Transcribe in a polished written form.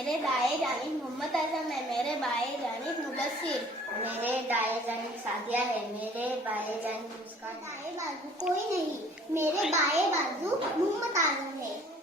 मेरे दाएं जानिब मोहम्मद आजम है, मेरे बाएं जानिब मुदस्सिर। मेरे दाएं जानिब सादिया है, मेरे बाएं जानिब मुस्कान। दाएं बाजू कोई नहीं, मेरे बाएं बाजू मोहम्मद आजम है।